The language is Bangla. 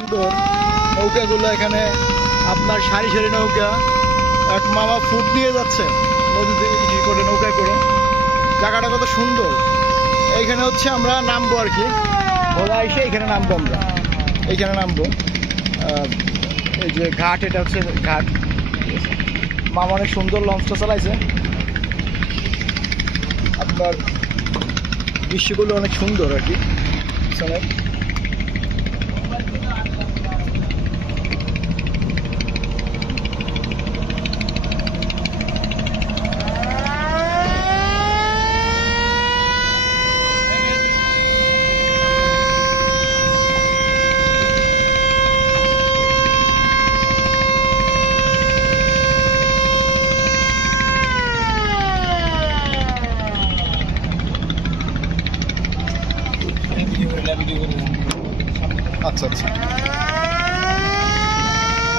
সুন্দর নৌকাগুলো এখানে আপনার সারি সারি নৌকা, এক মামা ফুট দিয়ে যাচ্ছে নদীতে করে নৌকায় করে। জায়গাটা কত সুন্দর। এইখানে হচ্ছে আমরা নামবো আর কি, ওরা এসে এখানে নামবো, আমরা এইখানে নামবো। এই যে ঘাট, এটা হচ্ছে ঘাট। মামা অনেক সুন্দর লঞ্চটা চালাইছে, আপনার দৃশ্যগুলো অনেক সুন্দর আর কি।